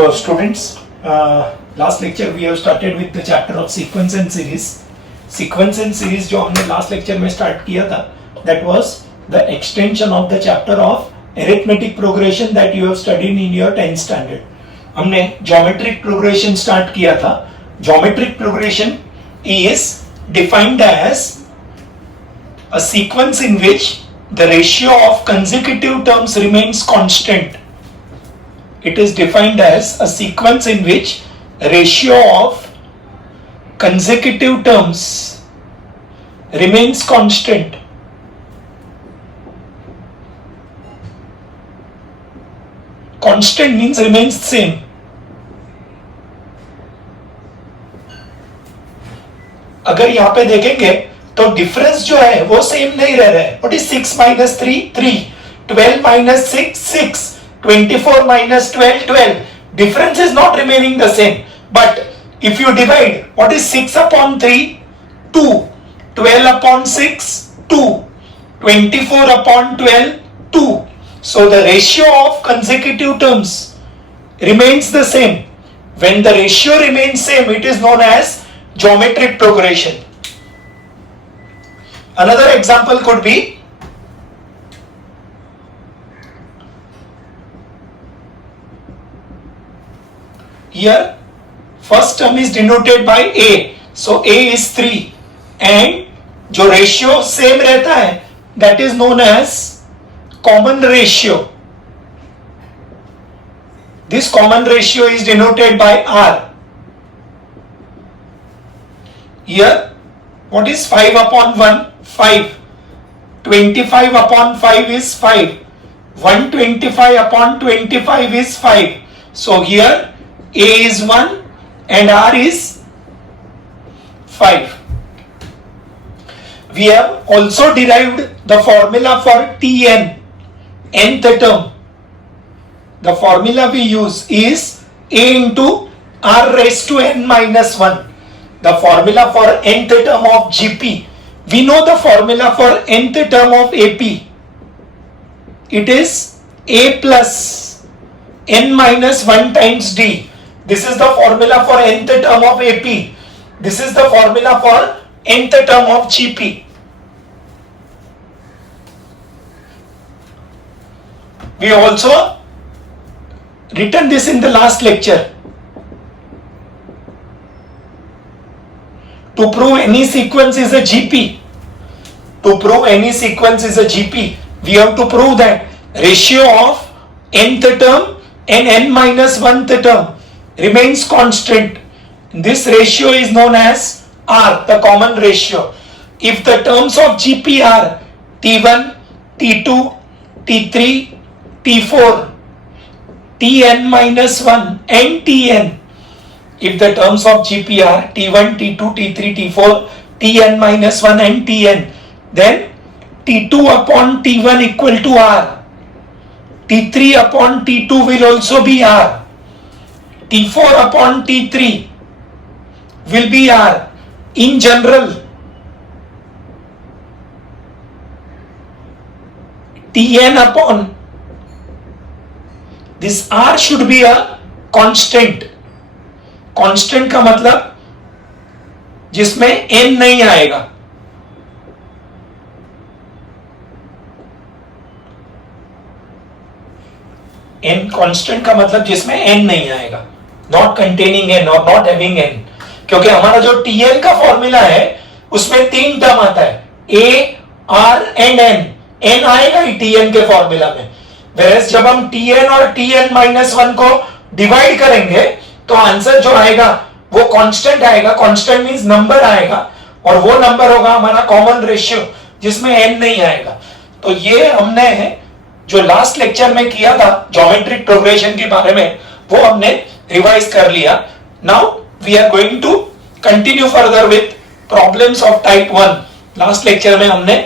So students, last lecture we have started with the chapter of sequence and series. Sequence and series जो हमने last lecture में start किया था, that was the extension of the chapter of arithmetic progression that you have studied in your 10th standard. हमने geometric progression start किया था. Geometric progression is defined as a sequence in which the ratio of consecutive terms remains constant. It is defined as a sequence in which ratio of consecutive terms remains constant. Constant means remains same. अगर यहाँ पे देखेंगे तो difference जो है वो same नहीं रह रहा है. What is 6 minus 3? 3. 12 minus 6? 6. 24 minus 12? 12. Difference is not remaining the same. But if you divide, what is 6 upon 3? 2. 12 upon 6? 2. 24 upon 12? 2. So the ratio of consecutive terms remains the same. When the ratio remains same, it is known as geometric progression. Another example could be here first term is denoted by A, so A is 3 and जो ratio same रहता है that is known as common ratio. This common ratio is denoted by R. Here what is 5 upon 1? 5. 25 upon 5 is 5. 125 upon 25 is 5. So here A is 1 and R is 5. We have also derived the formula for Tn, nth term. The formula we use is A into R raised to n minus 1. The formula for nth term of GP. We know the formula for nth term of AP. It is A plus n minus 1 times D. This is the formula for nth term of AP. This is the formula for nth term of GP. We also written this in the last lecture. To prove any sequence is a GP. To prove any sequence is a GP, we have to prove that ratio of nth term and n minus 1th term remains constant. This ratio is known as R, the common ratio. If the terms of GP are T1, T2, T3, T4, Tn minus 1 and Tn. If the terms of GP are T1, T2, T3, T4, Tn minus 1 and Tn, then T2 upon T1 equal to R. T3 upon T2 will also be R. T4 upon T3 will be R. In general, Tn upon this R should be a constant. Constant का मतलब जिसमें n नहीं आएगा. n constant का मतलब जिसमें n नहीं आएगा. Not containing n or not having n. क्योंकि हमारा जो Tn का फॉर्मूला है उसमें 3 टर्म आता है A, R and n. n आएगा ही Tn के फॉर्मूला में. Whereas जब हम Tn और Tn minus 1 को डिवाइड करेंगे तो आंसर जो आएगा वो कांस्टेंट आएगा. कांस्टेंट मींस नंबर आएगा और वो नंबर होगा हमारा कॉमन रेशियो जिसमें n नहीं आएगा. तो ये हमने जो लास्ट लेक्चर में किया था ज्योमेट्रिक प्रोग्रेशन के बारे में वो हमने रिवाइज कर लिया. Now we are going to continue further with problems of type 1. Last lecture में हमने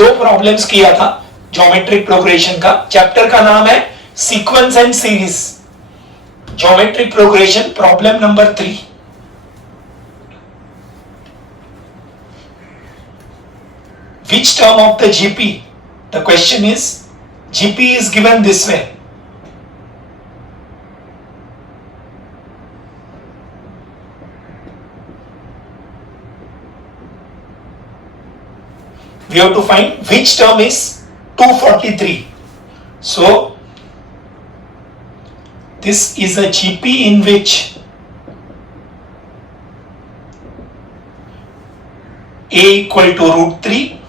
2 प्रॉब्लम्स किया था ज्योमेट्रिक प्रोग्रेशन का. चैप्टर का नाम है sequence and series. Geometric progression problem number 3. Which term of the GP? The question is GP is given this way. we have to find which term is 243. So this is a GP in which A equal to root 3,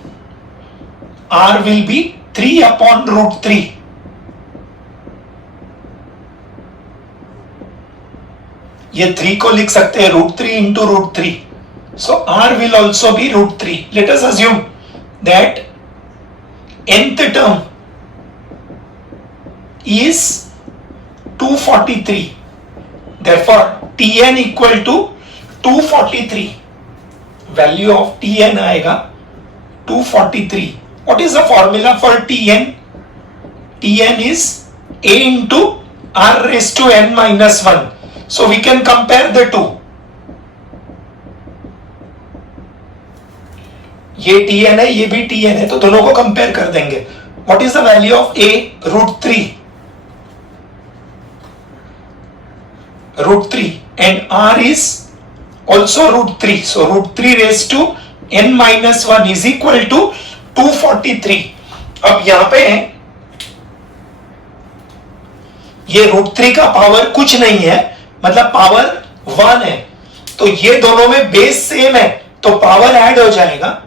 R will be 3 upon root 3. ये 3 को लिख सकते हैं root 3 into root 3. So R will also be root 3. Let us assume that nth term is 243. Therefore Tn equal to 243. Value of Tn आएगा 243. What is the formula for Tn? Tn is A into R raised to n minus 1. So we can compare the two. ये Tn है, ये भी Tn है, तो दोनों को compare कर देंगे. What is the value of A? root 3. Root 3 and R is also root 3. So root 3 raised to n minus 1 is equal to 243. अब यहां पे ये root 3 का पावर कुछ नहीं है, मतलब पावर 1 है, तो ये दोनों में बेस सेम है, तो पावर ऐड हो जाएगा.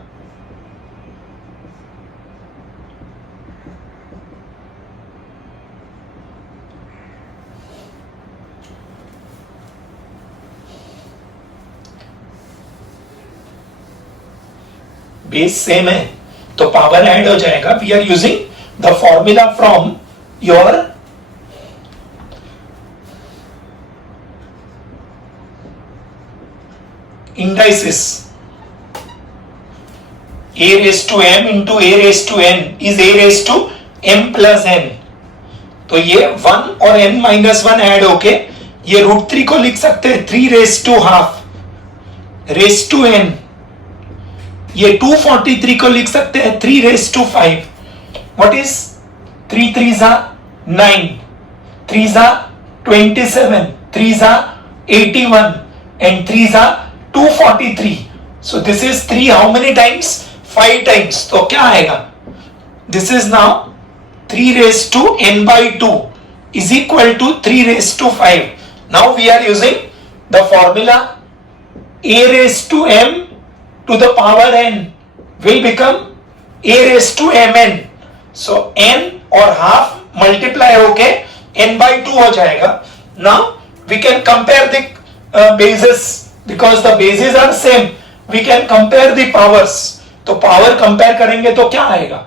बेस सेम है तो पावर ऐड हो जाएगा. We are using the formula from your indices. A raised to m into A raised to n is A raised to m plus n. तो ये 1 और n minus 1 ऐड होके ये root 3 को लिख सकते हैं 3 raised to half raised to n. ये 243 को लिख सकते हैं 3 raised to 5. What is 3 3s are 9, 3s are 27, 3s are 81 and 3s are 243. So this is 3 how many times? 5 times. तो क्या आएगा? This is now 3 raised to n by 2 is equal to 3 raised to 5. Now we are using the formula A raised to m to the power n will become A raised to mn. So n और half multiply होके n by 2 हो जाएगा. Now we can compare the bases. Because the bases are same, we can compare the powers. तो power compare करेंगे तो क्या आएगा?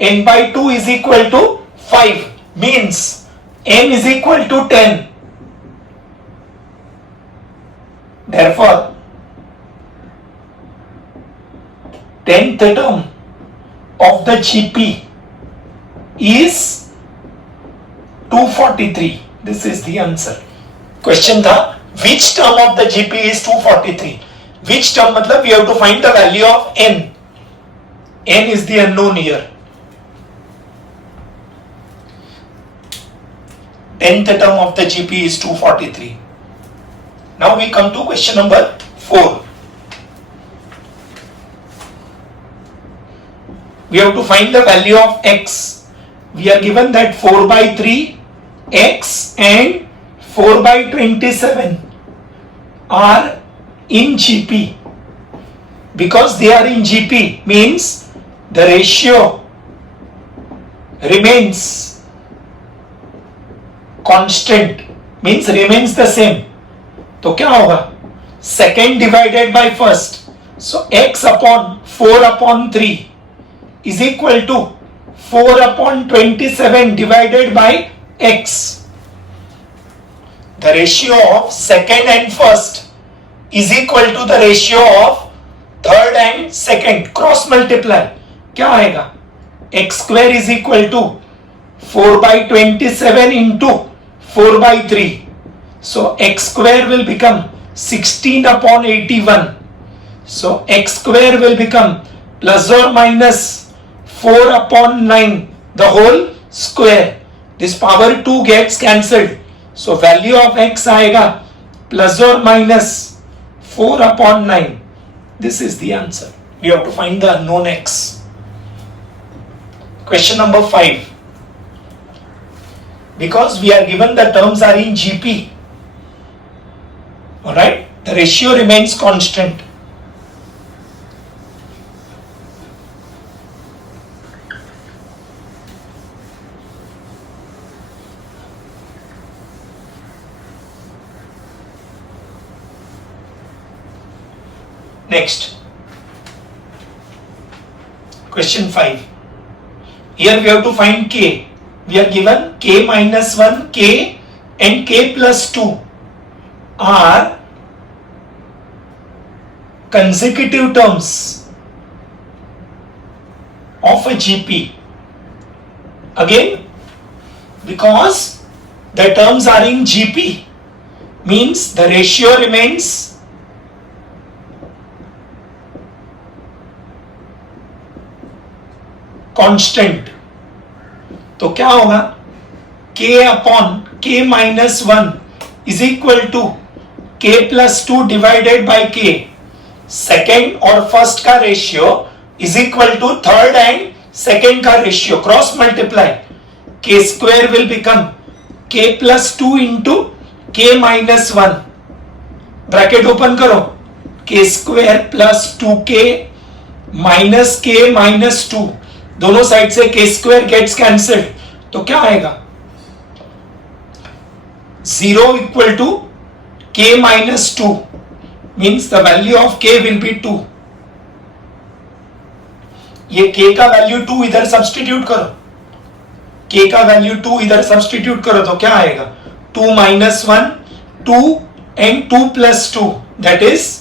n by 2 is equal to 5 means n is equal to 10. Therefore 10th term of the GP is 243. This is the answer. Question था which term of the GP is 243? Which term मतलब we have to find the value of n. N is the unknown here. 10th term of the GP is 243. Now we come to question number 4. We have to find the value of x. We are given that 4 by 3 x and 4 by 27 are in GP. Because they are in GP means the ratio remains constant, means remains the same. तो क्या होगा? Second divided by first. So x upon 4 upon 3 is equal to 4 upon 27 divided by x. The ratio of second and first is equal to the ratio of third and second. Cross multiply. क्या आएगा? x square is equal to 4 by 27 into 4 by 3. So x square will become 16 upon 81. So x square will become plus or minus 4 upon 9 the whole square. This power 2 gets cancelled. So value of x आएगा plus or minus 4 upon 9. This is the answer. We have to find the unknown x. Question number 5. Because we are given the terms are in GP, alright, the ratio remains constant. Next, question 5. Here we have to find K. We are given K minus 1, K and K plus 2 are consecutive terms of a GP. Again, because the terms are in GP, means the ratio remains constant. तो क्या होगा, k upon k minus 1 is equal to k plus 2 divided by k. Second और first का ratio is equal to third and second का ratio, cross multiply. k square will become k plus 2 into k minus 1. Bracket open करो, k square plus 2k minus k minus 2, दोनों side से k square gets cancelled. तो क्या आएगा, 0 equal to k minus 2 means the value of k will be 2. ये k का value 2 इधर substitute करो, k का वैल्यू 2 इधर सब्सटीट्यूट करो तो क्या आएगा, 2 minus 1 2 and 2 plus 2 that is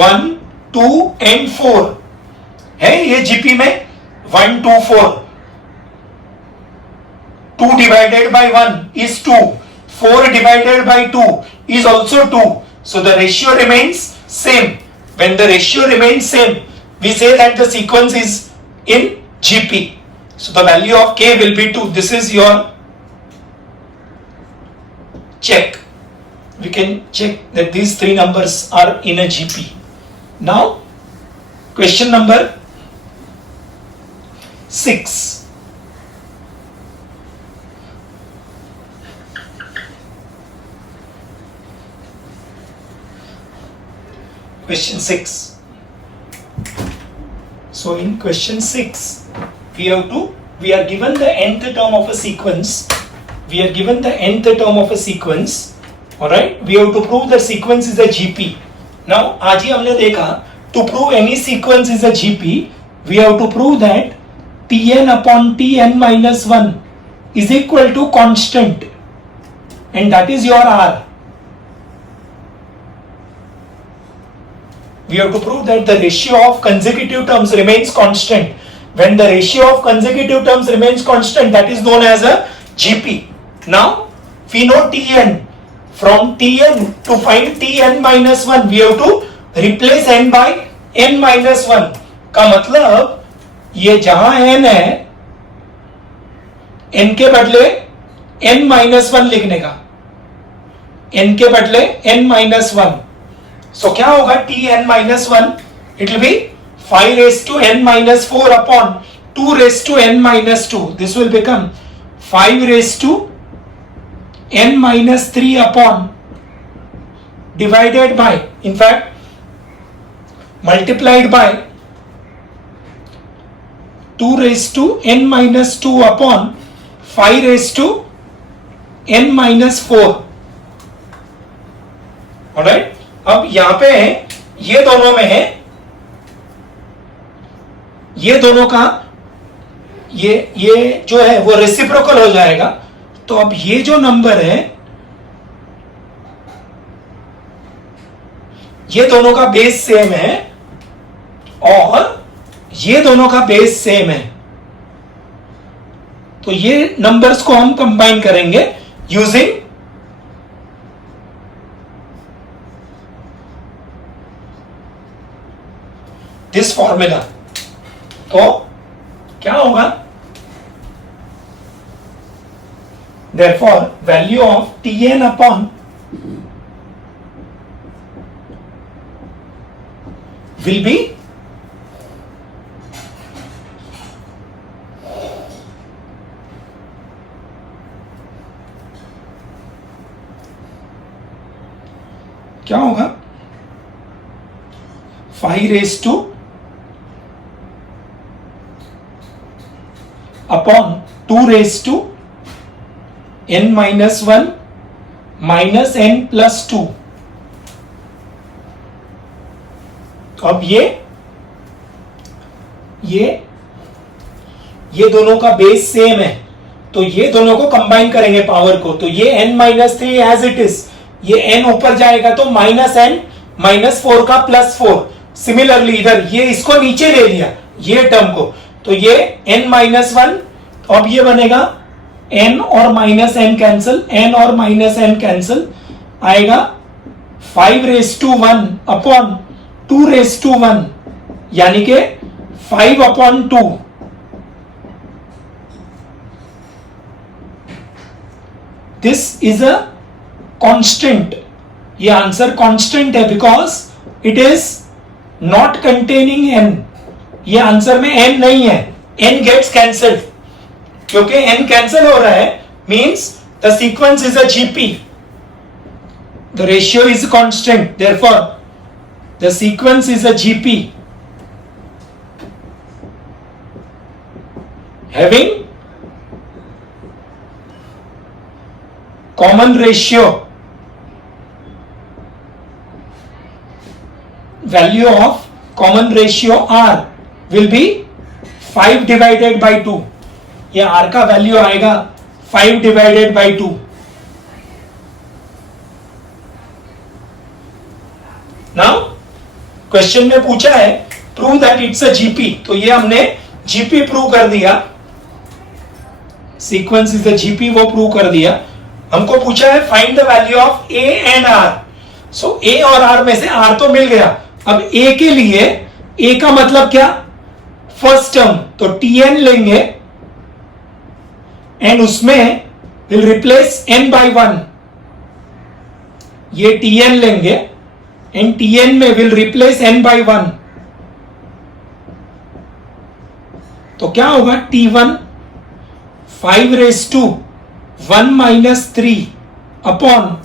1 2 and 4 है. ये जीपी में 1 2 4. 2 divided by 1 is 2. 4 divided by 2 is also 2. So the ratio remains same. When the ratio remains same, we say that the sequence is in GP. So the value of k will be 2. This is your check. We can check that these three numbers are in a GP. Now, question number 6. Question 6. So in question 6, we are given the nth term of a sequence. We are given the nth term of a sequence. Alright, we have to prove the sequence is a GP. Now, आज ही हमने देखा, to prove any sequence is a GP, we have to prove that Tn upon Tn minus 1 is equal to constant, and that is your R. We have to prove that the ratio of consecutive terms remains constant. When the ratio of consecutive terms remains constant, that is known as a GP. Now, we know Tn. From Tn to find Tn minus 1, we have to replace n by n minus 1. का मतलब ये जहां n है, n के बदले n minus 1 लिखने का, n के बदले n minus 1. So क्या होगा, Tn minus 1, it will be 5 raised to n minus 4 upon 2 raised to n minus 2. This will become 5 raised to n minus 3 upon divided by, in fact multiplied by 2 raised to n minus 2 upon 5 raised to n minus 4. Alright, अब यहां पे है, ये दोनों में है, ये दोनों का ये जो है वो रेसिप्रोकल हो जाएगा. तो अब ये जो नंबर है, ये दोनों का बेस सेम है और ये दोनों का बेस सेम है. तो ये नंबर्स को हम कंबाइन करेंगे यूजिंग दिस फॉर्मूला. तो क्या होगा, therefore value of Tn upon will be 5 raised to upon 2 raised to n minus 1 minus n plus 2. अब ये दोनों का बेस सेम है, तो ये दोनों को कंबाइन करेंगे पावर को, तो ये n minus 3 as it is, ये n ऊपर जाएगा तो माइनस n माइनस 4 का प्लस 4. सिमिलरली इधर ये इसको नीचे ले लिया ये टर्म को, तो ये n माइनस 1, अब ये बनेगा n और माइनस n कैंसिल, n और माइनस n कैंसिल आएगा 5 raise to 1 upon 2 raise to 1, यानी के 5 upon 2. This is a constant, ये आंसर कांस्टेंट है because it is not containing n. ये आंसर में n नहीं है, n गेट्स कैंसल्ड, क्योंकि n कैंसिल हो रहा है means the sequence is a GP, the ratio is constant, therefore the sequence is a GP having common ratio value of common ratio r will be 5 divided by 2. ये r का value आएगा 5 divided by 2. Now question में पूछा है prove that it's a GP, तो ये हमने GP prove कर दिया, सीक्वेंस इज अ जीपी वो प्रूव कर दिया. हमको पूछा है find the value of A and R. So A और आर में से आर तो मिल गया, अब ए के लिए ए का मतलब क्या, फर्स्ट टर्म, तो tn लेंगे एंड उसमें विल रिप्लेस n बाय 1. ये tn लेंगे एंड tn में विल रिप्लेस n बाय 1, तो क्या होगा t1 5 raise to 1 minus 3 upon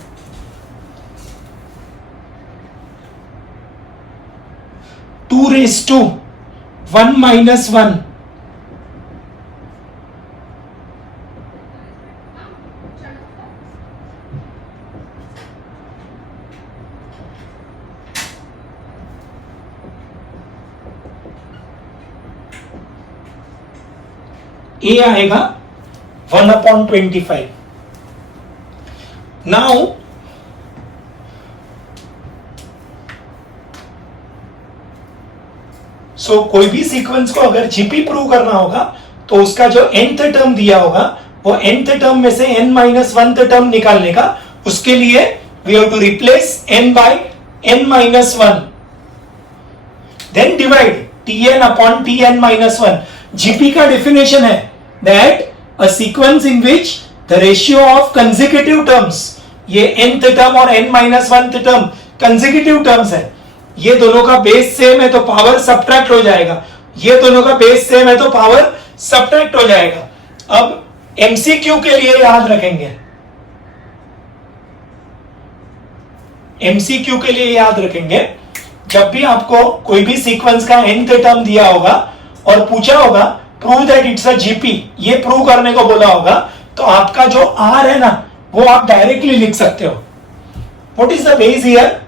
2 raise to 1 minus 1. A आएगा 1 अपॉन 25. नाउ सो कोई भी सीक्वेंस को अगर जीपी प्रूव करना होगा तो उसका जो nth टर्म दिया होगा वो nth टर्म में से n माइनस 1th टर्म निकालने का, उसके लिए we have to replace n by n minus 1, then divide tn upon tn minus 1. GP का डेफिनेशन है that a sequence in which the ratio of consecutive terms, ये nth term और n minus 1th term consecutive terms है, ये दोनों का base same है तो पावर सब्ट्रैक्ट हो जाएगा, ये दोनों का बेस सेम है तो पावर सब्ट्रैक्ट हो जाएगा. अब एमसीक्यू के लिए याद रखेंगे, एमसीक्यू के लिए याद रखेंगे, जब भी आपको कोई भी सीक्वेंस का nth टर्म दिया होगा और पूछा होगा prove that it's a GP, ये प्रूव करने को बोला होगा, तो आपका जो आर है ना वो आप डायरेक्टली लिख सकते हो. What is the base here,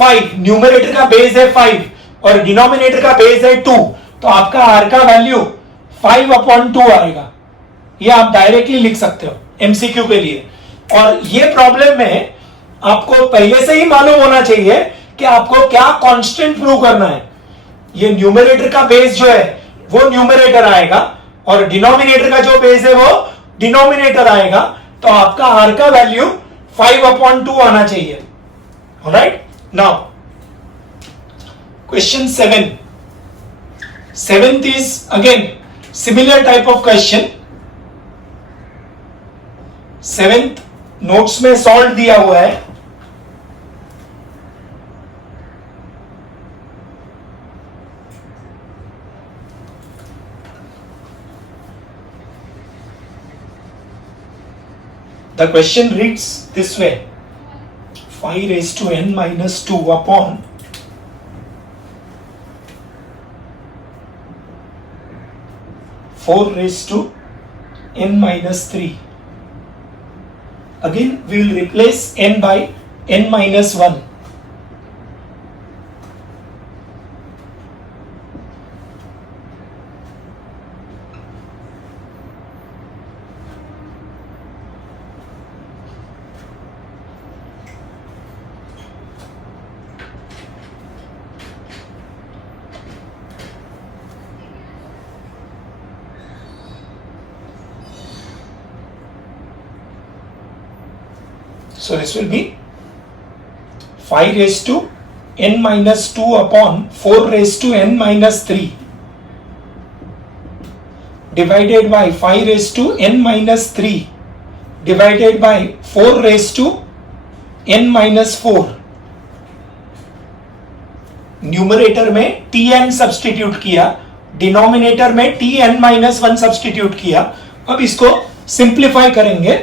5. Numerator का बेस है 5 और डिनोमिनेटर का बेस है 2, तो आपका आर का वैल्यू 5 अपॉन 2 आएगा. ये आप डायरेक्टली लिख सकते हो एमसीक्यू के लिए. और ये प्रॉब्लम में आपको पहले से ही मालूम होना चाहिए कि आपको क्या कांस्टेंट प्रूव करना है. ये न्यूमरेटर का बेस जो है वो न्यूमरेटर आएगा और डिनोमिनेटर का जो बेस है वो डिनोमिनेटर आएगा, तो आपका आर का वैल्यू 5 अपॉन 2 आना चाहिए. Alright, now question 7th is again similar type of question. 7th notes में सॉल्व दिया हुआ है. The question reads this way: 5 raised to n minus 2 upon 4 raised to n minus 3. Again we will replace n by n minus 1. So this will be 5 raised to n minus 2 upon 4 raised to n minus 3 divided by 5 raised to n minus 3 divided by 4 raised to n minus 4. Numerator में tn substitute किया, denominator में tn minus 1 substitute किया. अब इसको simplify करेंगे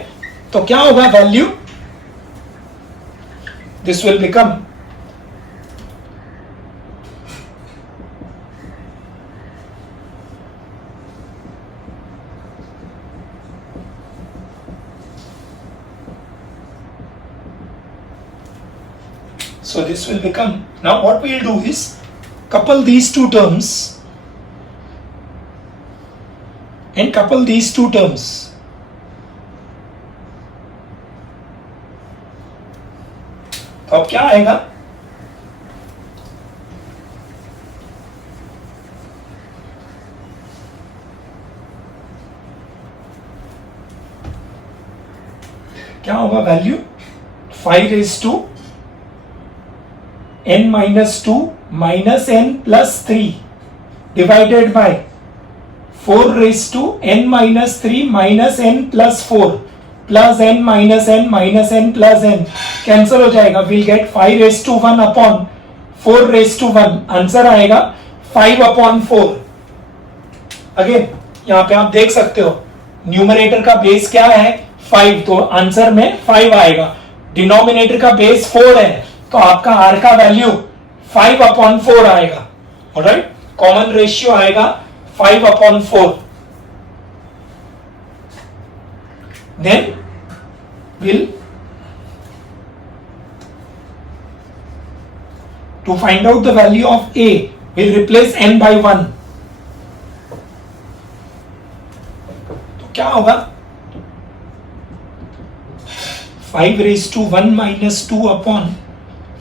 तो क्या होगा value? This will become so this will become, now what we will do is couple these two terms and couple these two terms. तो अब क्या आएगा? क्या होगा value? 5 raised to n minus 2 minus n plus 3 divided by 4 raised to n minus 3 minus n plus 4 plus n minus n minus n plus n cancel हो जाएगा. Will get 5 raised to 1 upon 4 raised to 1. Answer आएगा 5 upon 4. Again यहाँ पे आप देख सकते हो numerator का बेस क्या है? 5, तो आंसर में 5 आएगा. डिनोमिनेटर का बेस 4 है तो आपका r का वैल्यू 5 upon 4 आएगा. ऑलराइट, कॉमन रेशियो आएगा 5 upon 4. Then we'll to find out the value of a, we'll replace n by 1. तो क्या होगा? 5 raised to 1 minus 2 upon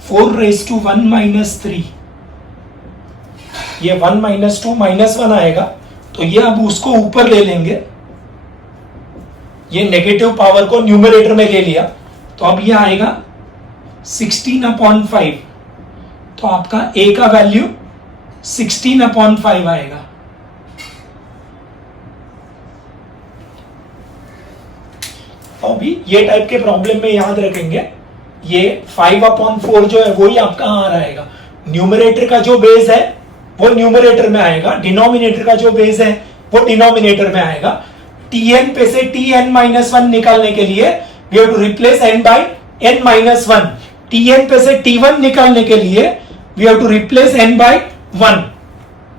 4 raised to 1 minus 3. ये 1 minus 2 minus 1 आएगा तो ये अब उसको ऊपर ले लेंगे. ये नेगेटिव पावर को न्यूमरेटर में ले लिया तो अब ये आएगा 16 upon 5. तो आपका a का वैल्यू 16 upon 5 आएगा. और भी ये टाइप के प्रॉब्लम में याद रखेंगे ये 5 upon 4 जो है वही आपका आ आएगा. न्यूमरेटर का जो बेस है वो न्यूमरेटर में आएगा, डिनोमिनेटर का जो बेस है वो डिनोमिनेटर में आएगा. tn पे से tn minus 1 निकालने के लिए we have to replace n by n minus 1. tn पे से t1 निकालने के लिए we have to replace n by 1.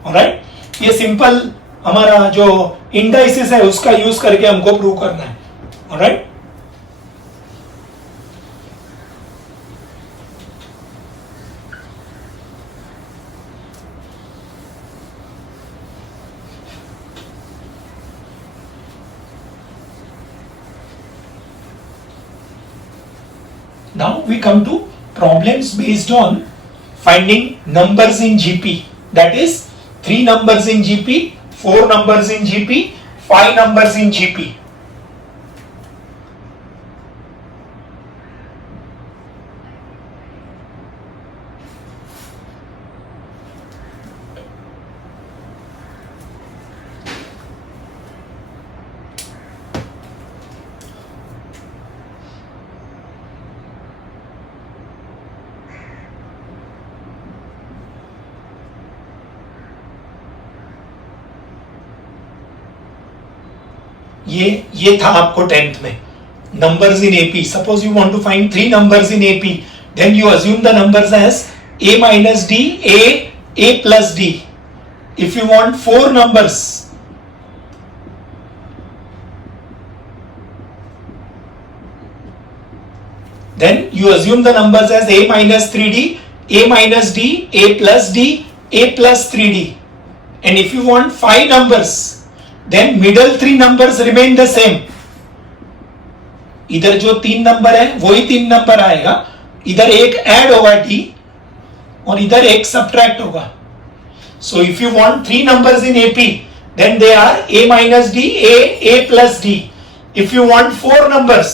Alright, ये सिंपल हमारा जो इंडाइसिस है उसका यूज करके हमको प्रूव करना है. Alright, now we come to problems based on finding numbers in GP. That is 3 numbers in GP, 4 numbers in GP, 5 numbers in GP. ये था आपको 10th में numbers in AP. Suppose you want to find 3 numbers in AP, then you assume the numbers as a minus d, a plus d. If you want 4 numbers, then you assume the numbers as a minus 3d, a minus d, a plus d, a plus 3d. And if you want 5 numbers, then middle 3 numbers remain the same. इधर जो 3 number है वही 3 number आएगा, इधर एक add होगा d और इधर एक सब्ट्रैक्ट होगा. So if you want 3 numbers in AP, then they are a minus d, a plus d. If you want 4 numbers,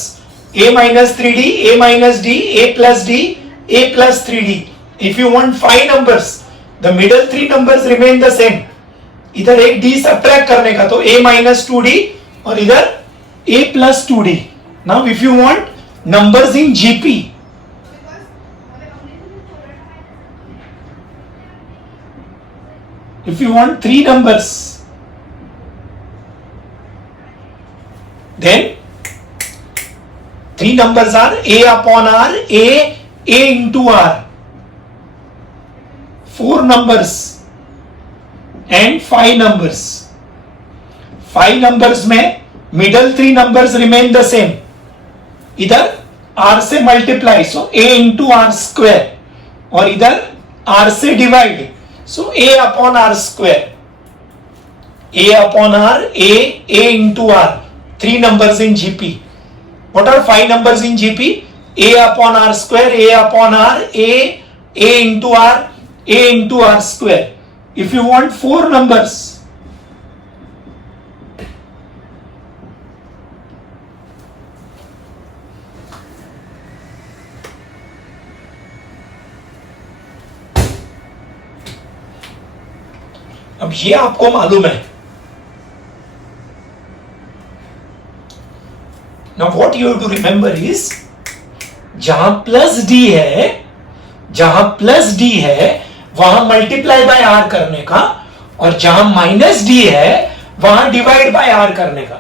a minus 3d, a minus d, a plus d, a plus 3d. If you want 5 numbers, the middle 3 numbers remain the same. इधर एक d subtract करने का तो a minus 2d और इधर a plus 2d. Now if you want numbers in GP, if you want 3 numbers, then 3 numbers are a upon r, a into r. 4 numbers and 5 numbers. 5 numbers में middle 3 numbers remain the same. इधर r से multiply, so a into r square, और इधर r से divide, so a upon r square. A upon r, a into r. 3 numbers in GP. What are 5 numbers in GP? A upon r square, a upon r, a into r, a into r square. If you want 4 numbers, अब ये आपको मालूम है. Now what you have to remember is, जहां plus D है वहां multiply by are करने का, और जहां माइनस डी है वहां डिवाइड बाय आर करने का.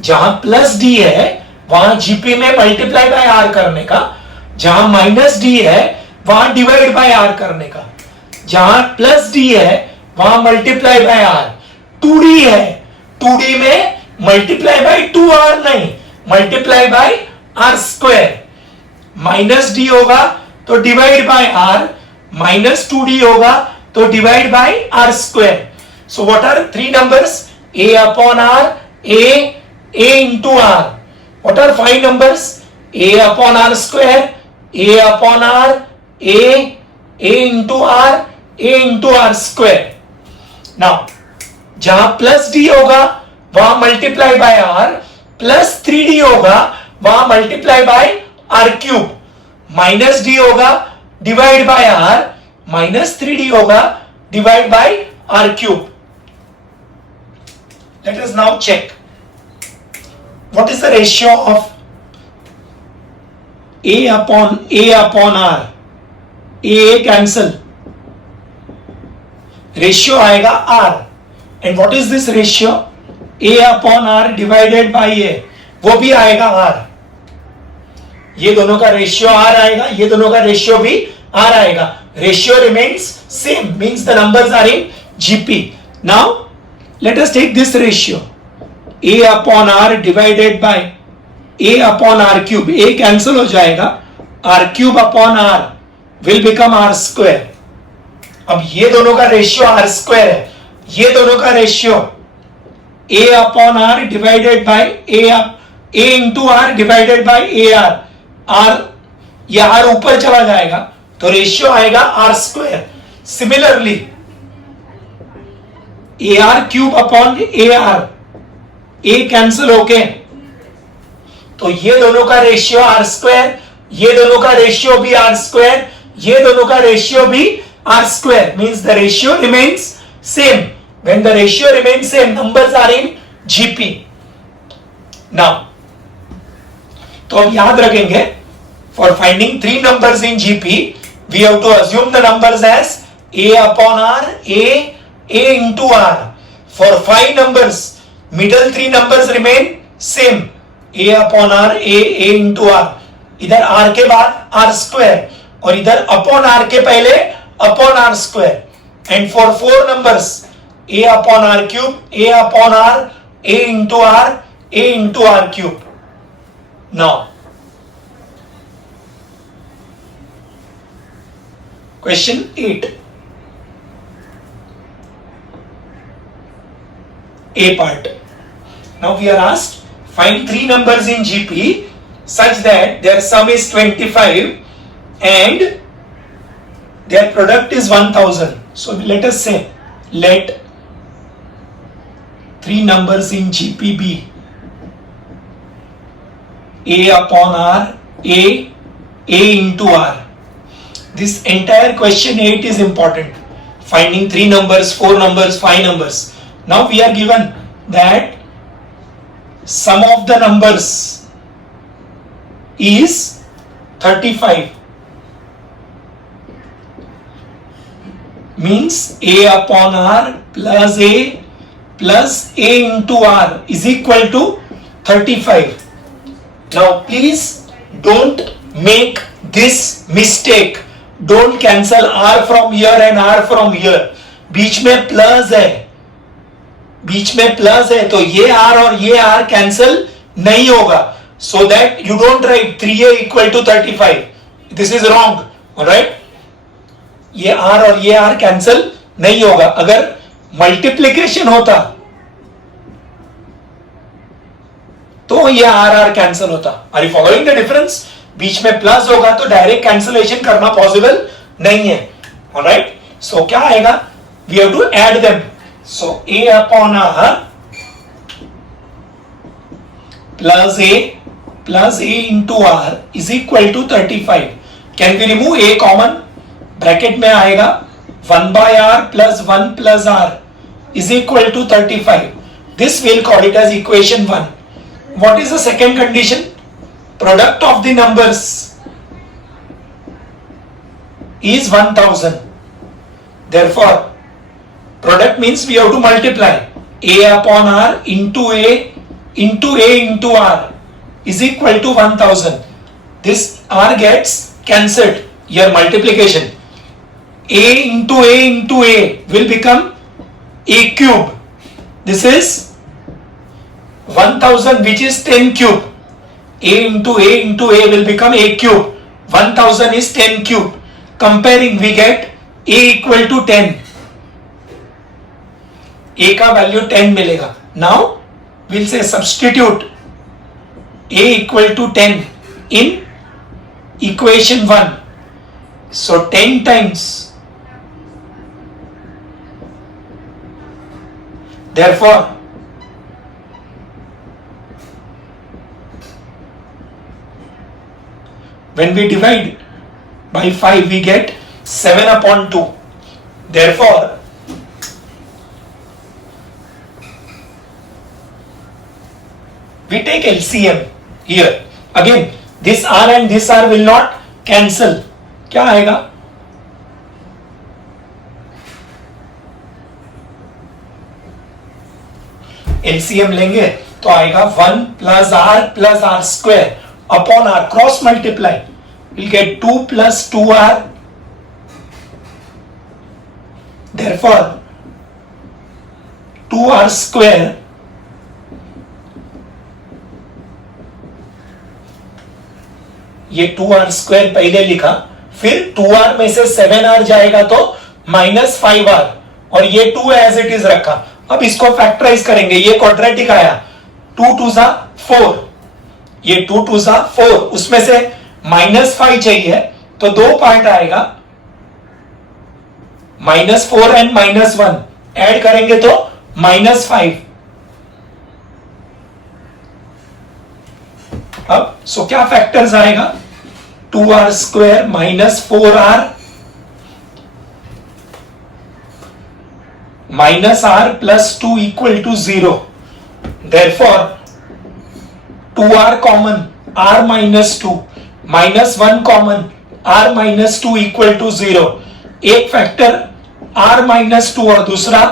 जहां प्लस डी है वहां जीपी में मल्टीप्लाई बाय आर करने का, जहां माइनस डी है वहां डिवाइड बाय आर करने का. जहां प्लस डी है वहां मल्टीप्लाई बाय आर. 2d है, 2d में मल्टीप्लाई बाय 2r नहीं, multiply by are square. Minus d होगा तो divide by r, minus 2d होगा तो divide by are square. So what are 3 numbers? a upon r, a into r. What are 5 numbers? a upon r square, a upon r, a into r, a into r स्क्वायर. Now जहां plus d होगा वहां multiply by are, plus 3d होगा वहां multiply by r cube. Minus d होगा divide by r, minus 3d होगा divide by r cube. Let us now check what is the ratio of a upon r. a cancel, ratio आएगा r. And what is this ratio? a upon r divided by a, वो भी आएगा r. ये दोनों का ratio r आएगा, ये दोनों का रेशियो भी r आएगा. Ratio remains same, means the numbers are in GP. Now let us take this ratio, a upon r divided by a upon r cube. a cancel हो जाएगा, r cube upon r will become r square. अब ये दोनों का ratio r square है, ये दोनों का ratio a upon r divided by a into r divided bye ar. r ये r ऊपर चला जाएगा तो रेशियो आएगा r square. Similarly ar cube upon ar, a cancel होके तो ये दोनों का रेशियो r स्क्वायर, ये दोनों का रेशियो भी r स्क्वायर, ये दोनों का रेशियो भी r square, means the ratio remains same. When the ratio remains same, numbers are in GP. Now, तो अब याद रखेंगे, for finding 3 numbers in GP, we have to assume the numbers as a upon r, a into r. For 5 numbers, middle 3 numbers remain same, a upon r, a into r. इधर r के बाद r square और इधर upon r के पहले upon r square. And for 4 numbers, a upon r cube, a upon r, a into r, a into r cube. Now Question 8. A part. Now we are asked find three numbers in GP such that their sum is 25 and their product is 1000. So let us say let three numbers in GP be A upon R, A into R. This entire question 8 is important. Finding three numbers, four numbers, five numbers. Now we are given that sum of the numbers is 35. Means A upon R plus A into R is equal to 35. Now please don't make this mistake. Don't cancel R from here and R from here. बीच में plus है तो ये R और ये R cancel नहीं होगा. So that you don't write 3A equal to 35. This is wrong. Alright? ये R और ये R कैंसल नहीं होगा. अगर मल्टीप्लिकेशन होता तो ये R कैंसल होता. Are you following the difference? बीच में प्लस होगा तो डायरेक्ट कैंसलेशन करना पॉसिबल नहीं है. ऑलराइट, सो क्या आएगा? We have to add them. So A upon R plus A into R is equal to 35. Can we remove A common? Bracket में आएगा 1 by R plus 1 plus R is equal to 35. This we'll call it as equation 1. What is the second condition? Product of the numbers is 1000. Therefore, product means we have to multiply A upon R into A into R is equal to 1000. This R gets cancelled. Your multiplication A into A will become A cube. This is 1000 which is 10 cube. A into A will become A cube. 1000 is 10 cube. Comparing we get A equal to 10. A का value 10 मिलेगा. Now we'll say substitute A equal to 10 in equation 1. So 10 times. Therefore, when we divide by 5, we get 7 upon 2. Therefore, we take LCM here. Again, this R and this R will not cancel. क्या आएगा? LCM लेंगे तो आएगा 1 plus R square upon R. Cross multiply, we'll get 2 plus 2R. Therefore 2R square ये 2R square पहले लिखा, फिर 2R में से 7R जाएगा तो -5R और ये 2 as it is रखा. अब इसको फैक्टराइज करेंगे. ये क्वाड्रेटिक आया 2 2 4. ये 2 2 4. उसमें से -5 चाहिए तो दो पार्ट आएगा -4 एंड -1. ऐड करेंगे तो -5. अब सो क्या फैक्टर्स आएगा? 2R square -4R -R plus 2 equal to 0. Therefore 2R common, R minus 2, -1 common, R minus 2 equal to 0. एक फैक्टर R minus 2 और दूसरा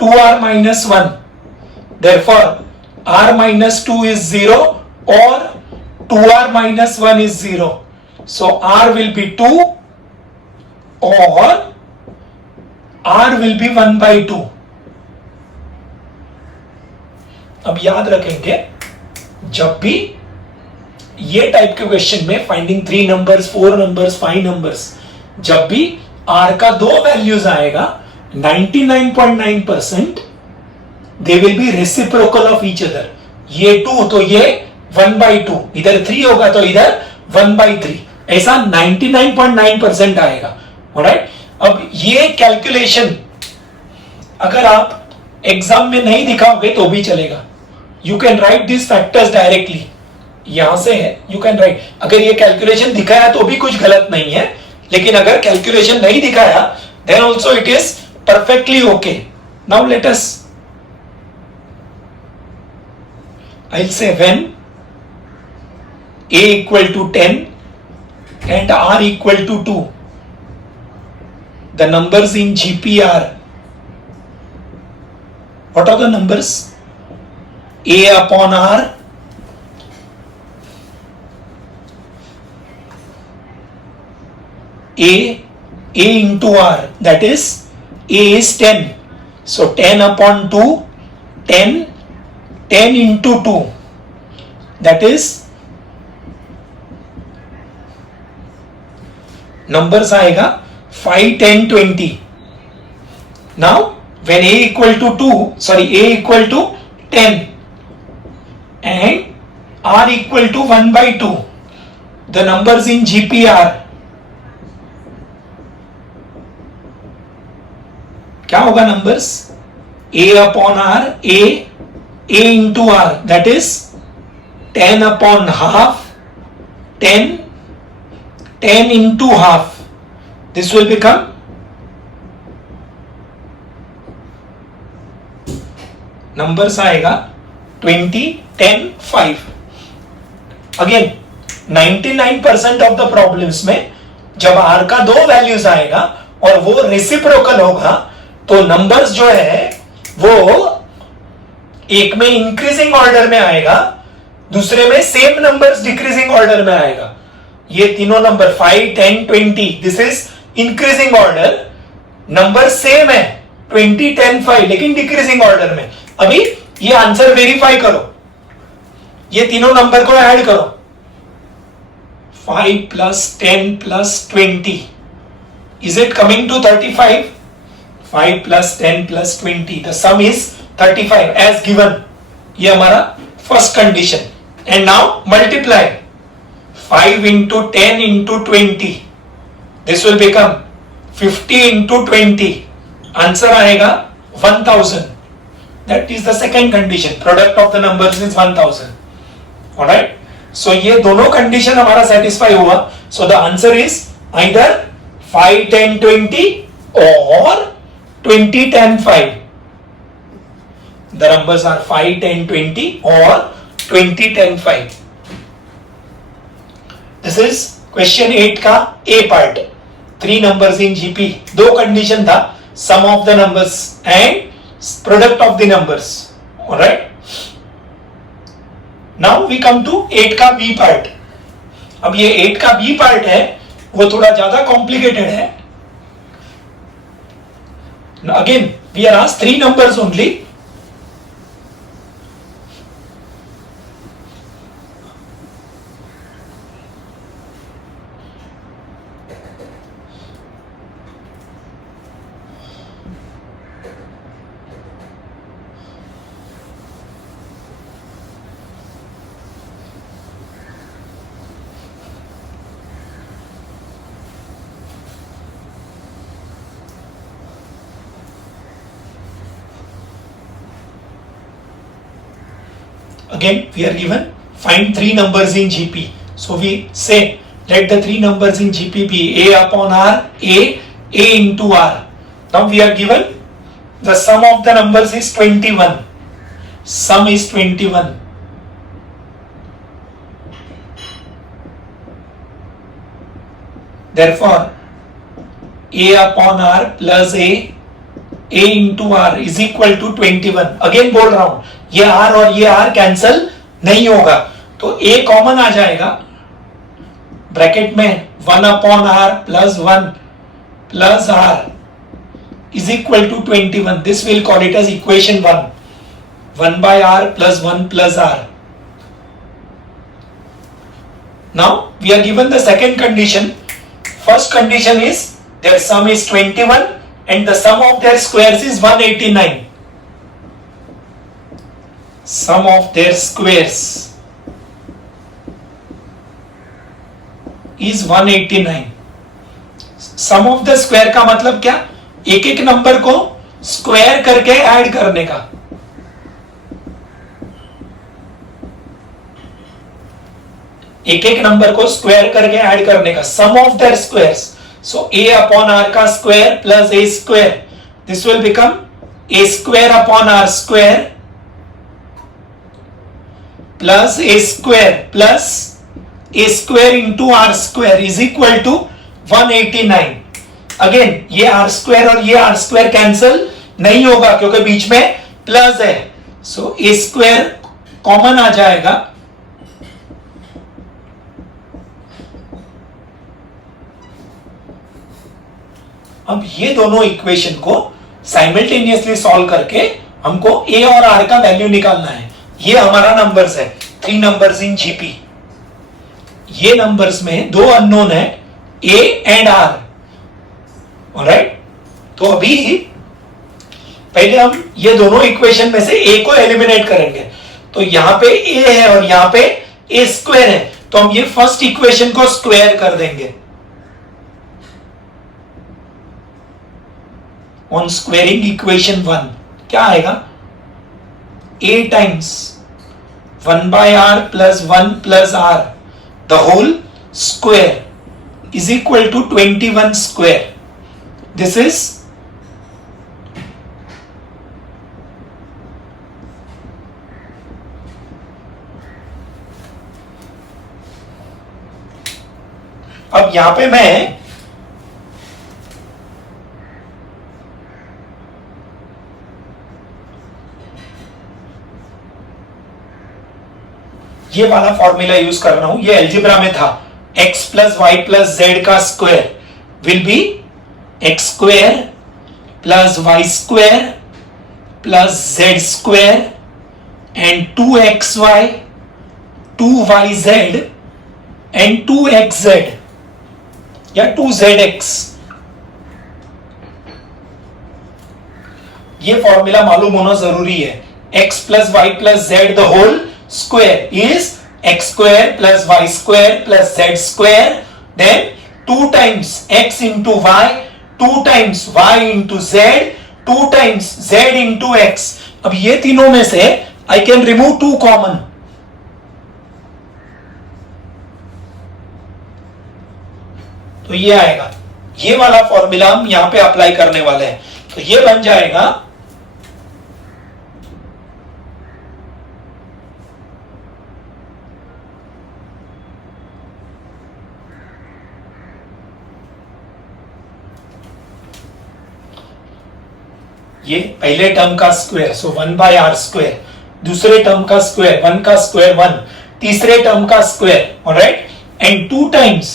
2R minus 1. Therefore R minus 2 is 0 or 2R minus 1 is 0. So R will be 2 or R will be 1 by 2. अब याद रखेंगे जब भी ये type के क्वेश्चन में फाइंडिंग 3 नंबर्स, 4 नंबर्स, 5 नंबर्स, जब भी आर का दो वैल्यूज आएगा 99.9% they will be reciprocal of each other. ये 2 तो ये 1/2, इधर 3 होगा तो इधर 1/3, ऐसा 99.9% आएगा. ऑलराइट, अब ये कैलकुलेशन अगर आप एग्जाम में नहीं दिखाओगे तो भी चलेगा. You can write this factors directly, यहां से है यू कैन राइट. अगर ये कैलकुलेशन दिखाया तो भी कुछ गलत नहीं है, लेकिन अगर कैलकुलेशन नहीं दिखाया then also it is perfectly okay. Now let us, I'll say when a equal to 10 and r equal to 2, the numbers in GP are, what are the numbers? A upon r, a into r, that is a is 10, so 10 upon 2, 10 into 2, that is numbers आएगा 5, 10, 20. Now when a equal to 2, a equal to 10 and r equal to 1/2, the numbers in GP are, क्या होगा numbers? a upon r, a into r, that is 10 upon half, 10 into half, this will become numbers आएगा 20, 10, 5. Again 99% of the problems में जब r का दो values आएगा और वो रेसिप्रोकल होगा तो नंबर्स जो है वो एक में इंक्रीजिंग ऑर्डर में आएगा, दूसरे में सेम नंबर्स डिक्रीजिंग ऑर्डर में आएगा. ये तीनों number 5, 10, 20, this is increasing order. Number same है 20, 10, 5, लेकिन डिक्रीजिंग ऑर्डर में. अभी ये आंसर वेरीफाई करो, ये तीनों नंबर को ऐड करो. 5 plus 10 plus 20, is it coming to 35? 5 plus 10 plus 20, the sum is 35 as given. ये हमारा first condition. And now multiply 5 into 10 into 20, this will become 50 into 20, answer आएगा 1000. That is the second condition. Product of the numbers is 1000. Alright, so ये दोनों condition हमारा satisfy हुआ. So the answer is either 5, 10, 20 or 20, 10, 5. The numbers are 5, 10, 20 or 20, 10, 5. This is question 8 का A part. 3 numbers in GP. दो condition था, sum of the numbers and product of the numbers. Alright. Now we come to 8 का B part. अब ये 8 का B part है, वो थोड़ा ज्यादा complicated है. Again, we are asked 3 numbers only. Again, we are given find 3 numbers in GP. So we say let the 3 numbers in GP be A upon R, A into R. Now we are given the sum of the numbers is 21. Sum is 21. Therefore, A upon R plus A into R is equal to 21. Again बोल रहा हूं, ये R और ये R cancel नहीं होगा, तो A common आ जाएगा. ब्रैकेट में 1 upon R plus 1 plus R is equal to 21. This we'll call it as equation 1. 1 by R plus 1 plus R. Now we are given the second condition. First condition is their sum is 21 and the sum of their squares is 189. Sum of their squares is 189. Sum of the square का मतलब क्या? एक एक number को square करके add करने का. एक एक नंबर को स्क्वायर करके ऐड करने का. Sum of their squares. So a upon r का square plus a square, this will become a square upon r square plus a square into r square is equal to 189. Again ये R square और ये R square cancel नहीं होगा क्योंकि बीच में plus है. सो ए square common आ जाएगा. अब ये दोनों इक्वेशन को साइमल्टेनियसली सॉल्व करके हमको ए और आर का वैल्यू निकालना है. ये हमारा नंबर्स है, 3 नंबर्स इन जीपी. ये नंबर्स में 2 अननोन है, ए एंड आर. ऑलराइट, तो अभी पहले हम ये दोनों इक्वेशन में से ए को एलिमिनेट करेंगे. तो यहां पे ए है और यहां पे ए स्क्वायर है, तो हम ये फर्स्ट इक्वेशन को स्क्वायर कर देंगे. ऑन स्क्वेयरिंग इक्वेशन 1 क्या आएगा? A times 1 by are plus 1 plus R the whole square is equal to 21 square. This is अब यहां पे मैं ये वाला फॉर्मूला यूज कर रहा हूं. ये एल्जेब्रा में था. x plus Y plus Z का square will be X square plus Y square plus Z square and 2xy 2yz and 2xz या 2zx. ये फॉर्मूला मालूम होना जरूरी है. x plus Y plus z the whole square is x square plus y square plus z square, then 2 times x into y, 2 times y into z, 2 times z into x. अब ये तीनों में से I can remove 2 common. तो ये आएगा. ये वाला फॉर्मूला हम यहां पे अप्लाई करने वाले हैं. तो ये बन जाएगा ये पहले टर्म का square, so 1 by are square. दूसरे टर्म का स्क्वायर, 1 का स्क्वायर 1. तीसरे टर्म का स्क्वायर. ऑलराइट, एंड 2 टाइम्स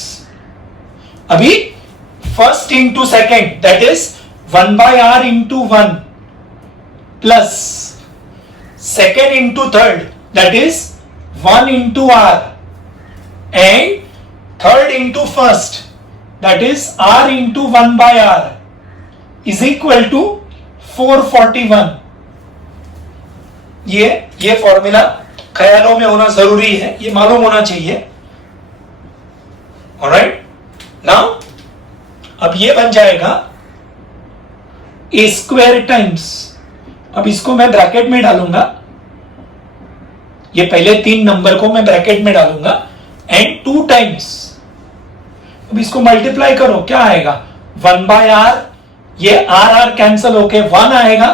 अभी first into second, that is 1 by r into 1 plus second into third, that is 1 into r and third into first, that is r into 1 by r is equal to 441. ये formula ख्यालों में होना जरूरी है, ये मालूम होना चाहिए. ऑलराइट, नाउ अब ये बन जाएगा ए स्क्वायर टाइम्स, अब इसको मैं ब्रैकेट में डालूंगा, ये पहले 3 नंबर को मैं ब्रैकेट में डालूंगा, एंड 2 टाइम्स, अब इसको मल्टीप्लाई करो, क्या आएगा? 1 बाय आर, ये आर आर कैंसल होके 1 आएगा,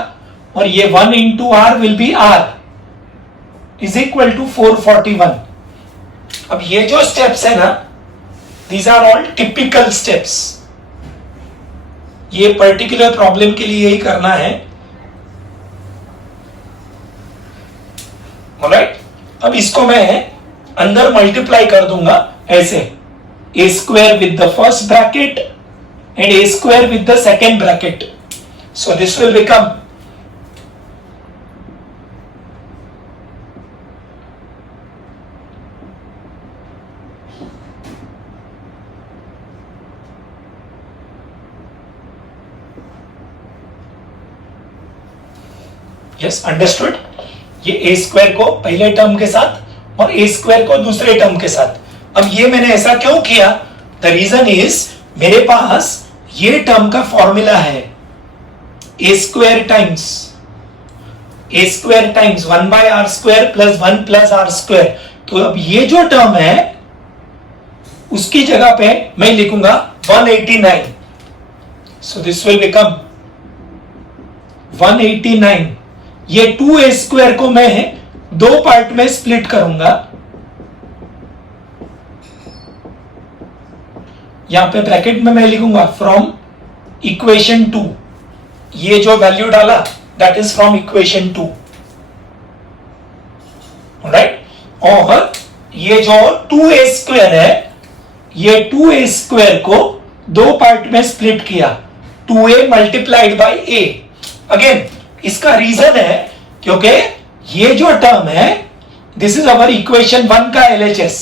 और ये 1 into r will be r is equal to 441. अब ये जो स्टेप्स है ना, these are all typical steps. ये पर्टिकुलर प्रॉब्लम के लिए यही करना है. ऑलराइट, अब इसको मैं अंदर मल्टीप्लाई कर दूंगा ऐसे, A square with the first bracket and a square with the second bracket. So this will become yes, understood. ये ए स्क्वायर को पहले टर्म के साथ और ए स्क्वायर को दूसरे टर्म के साथ। अब ये मैंने ऐसा क्यों किया? द रीजन इज मेरे पास ये टर्म का फॉर्मूला है A square times 1 by are square plus 1 plus R square. तो अब ये जो टर्म है उसकी जगह पे मैं लिखूंगा 189। So this will become 189। ये 2a स्क्वायर को मैं दो पार्ट में स्प्लिट करूंगा। यहां पे ब्रैकेट में मैं लिखूंगा फ्रॉम इक्वेशन 2। ये जो वैल्यू डाला that is from equation 2, right. और ये जो 2a स्क्वायर है, ये 2a स्क्वायर को दो पार्ट में स्प्लिट किया, 2a multiplied by a। Again इसका रीजन है क्योंकि ये जो टर्म है दिस इज अवर इक्वेशन 1 का LHS,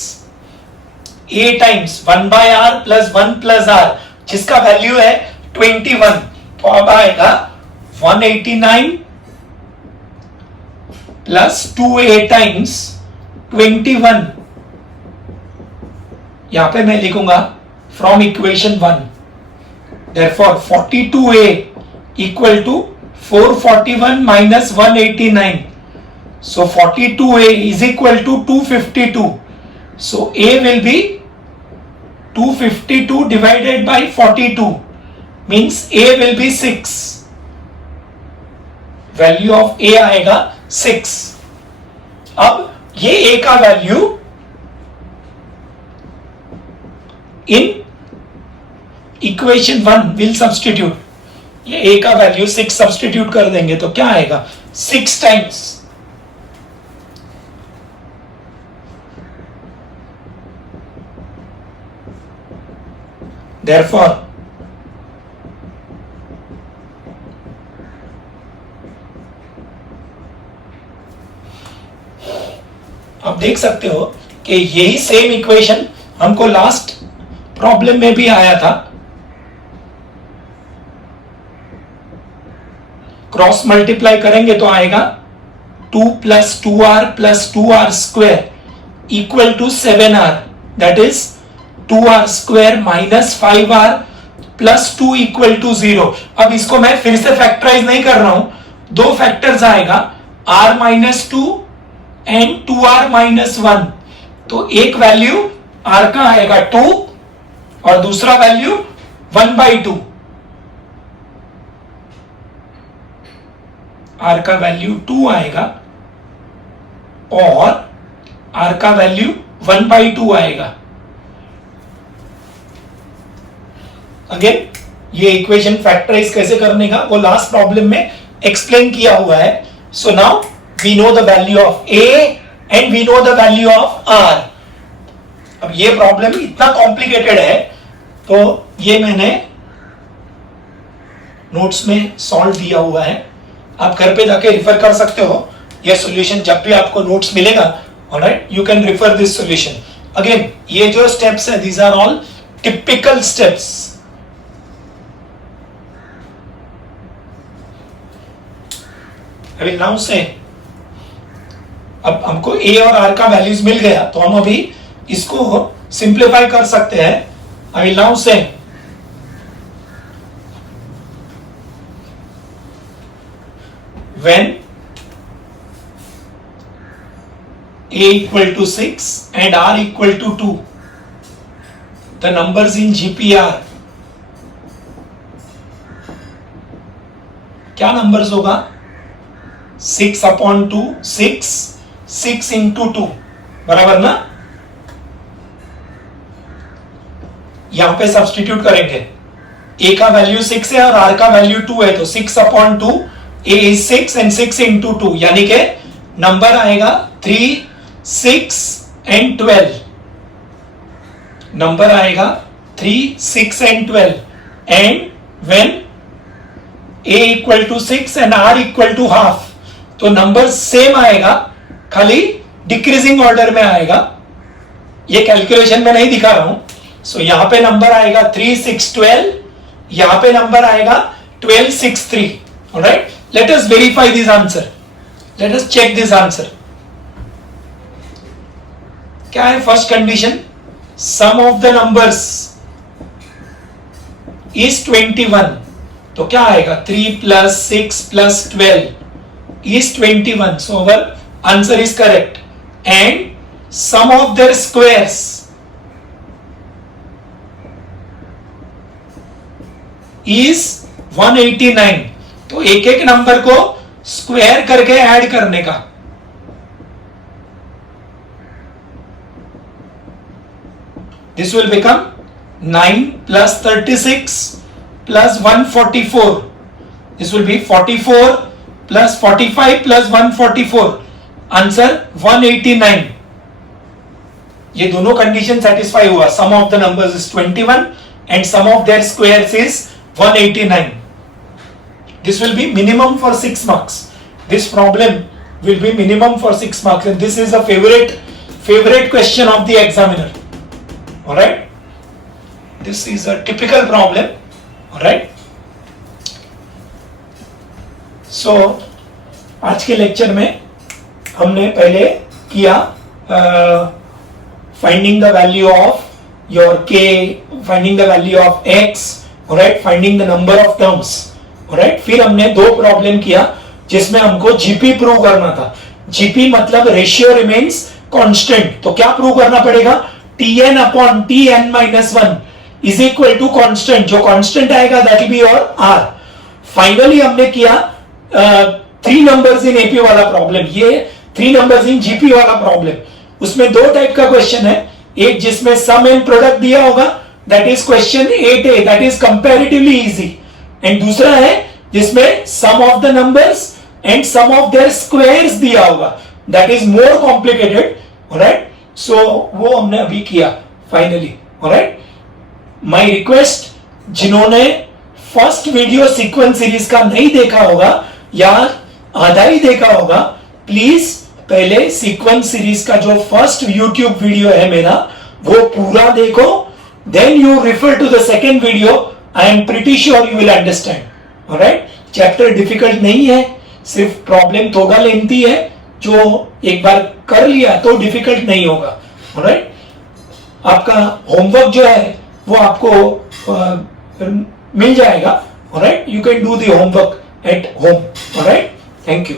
a times 1 by are plus 1 plus r, जिसका वैल्यू है 21। तो अब आएगा 189 प्लस 2a टाइम्स 21। यहां पे मैं लिखूंगा from equation 1। Therefore 42a equal to 441 minus 189. So 42a is equal to 252. So a will be 252 divided by 42 means a will be 6. Value of a आएगा 6. अब ये a का value in equation 1 will substitute. ये a का value 6 substitute कर देंगे तो क्या आएगा? 6 टाइम्स देयरफॉर आप देख सकते हो कि यही सेम इक्वेशन हमको लास्ट प्रॉब्लम में भी आया था। क्रॉस मल्टीप्लाई करेंगे तो आएगा 2 plus 2r plus 2r square equal to 7r, that is 2r square minus 5r plus 2 equal to 0। अब इसको मैं फिर से फैक्टराइज नहीं कर रहा हूं, दो फैक्टर्स आएगा r minus 2 and 2r minus 1। तो एक वैल्यू r का आएगा 2 और दूसरा वैल्यू 1/2। r का वैल्यू 2 आएगा और r का वैल्यू 1/2 आएगा। अगेन ये इक्वेशन फैक्टराइज कैसे करने का वो लास्ट प्रॉब्लम में एक्सप्लेन किया हुआ है। So now we know the value of a and we know the value of r। अब ये प्रॉब्लम इतना कॉम्प्लिकेटेड है तो ये मैंने नोट्स में सॉल्व दिया हुआ है, आप घर पे जाके रिफर कर सकते हो। ये सॉल्यूशन जब भी आपको नोट्स मिलेगा, alright, you can refer this solution. Again ये जो स्टेप्स है these are all typical steps. I will now say, अब हमको a और r का वैल्यूज मिल गया तो हम अभी इसको सिंप्लीफाई कर सकते हैं। आई विल नाउ से when a equal to 6 and r equal to 2, the numbers in GPR क्या नंबर्स होगा? 6/2 6 into 2, बराबर ना? यहां पे सब्सटीट्यूट करेंगे, a का वैल्यू 6 है और r का वैल्यू 2 है तो 6/2 a is 6 and 6 into 2 यानी के नंबर आएगा 3, 6 and 12। नंबर आएगा 3, 6 and 12 and when a equal to 6 and r equal to half तो नंबर सेम आएगा, खाली डिक्रीजिंग ऑर्डर में आएगा। ये कैलकुलेशन में नहीं दिखा रहा हूं। सो यहां पे नंबर आएगा 3, 6, 12, यहां पे नंबर आएगा 12, 6, 3। Alright, let us verify this answer. Let us check this answer. क्या है first condition? Sum of the numbers is 21. तो क्या आएगा? 3 + 6 + 12 is 21. So our answer is correct. And sum of their squares is 189. तो एक एक number को square करके ऐड करने का. This will become 9 + 36 + 144. This will be 44 + 45 + 144. Answer 189. ये दोनों कंडीशन सेटिस्फाई हुआ. Sum of the numbers is 21 and sum of their squares is 189. This will be minimum for 6 marks. This problem will be minimum for 6 marks, and this is a favorite question of the examiner. All right. This is a typical problem. All right. So आज के lecture में हमने पहले किया finding the value of your k, finding the value of x, alright, finding the number of terms. Alright, फिर हमने दो problem किया जिसमें हमको जीपी प्रूव करना था. जीपी मतलब रेशियो रिमेन्स कांस्टेंट. तो क्या प्रूव करना पड़ेगा? Tn/Tn-1 is equal to constant. जो कांस्टेंट आएगा that will be your r. Finally हमने किया 3 नंबर्स इन एपी वाला प्रॉब्लम. ये 3 नंबर्स इन जीपी वाला प्रॉब्लम. उसमें दो टाइप का क्वेश्चन है. एक जिसमें सम एंड प्रोडक्ट दिया होगा, that is question 8A, that is comparatively easy. And दूसरा है जिसमें sum of the numbers and sum of their squares दिया होगा, that is more complicated. Alright, so वो हमने अभी किया फाइनली. ऑलराइट, माय रिक्वेस्ट, जिन्होंने फर्स्ट वीडियो सीक्वेंस सीरीज का नहीं देखा होगा या आधा ही देखा होगा, प्लीज पहले सीक्वेंस सीरीज का जो फर्स्ट यूट्यूब वीडियो है मेरा, वो पूरा देखो. Then you refer to the second video. I am pretty sure you will understand. Alright, chapter difficult नहीं है, सिर्फ प्रॉब्लम थोड़ा लेंथी है. जो एक बार कर लिया तो डिफिकल्ट नहीं होगा. ऑलराइट, आपका होमवर्क जो है वो आपको मिल जाएगा. Alright, you can do the homework at home. Alright, thank you.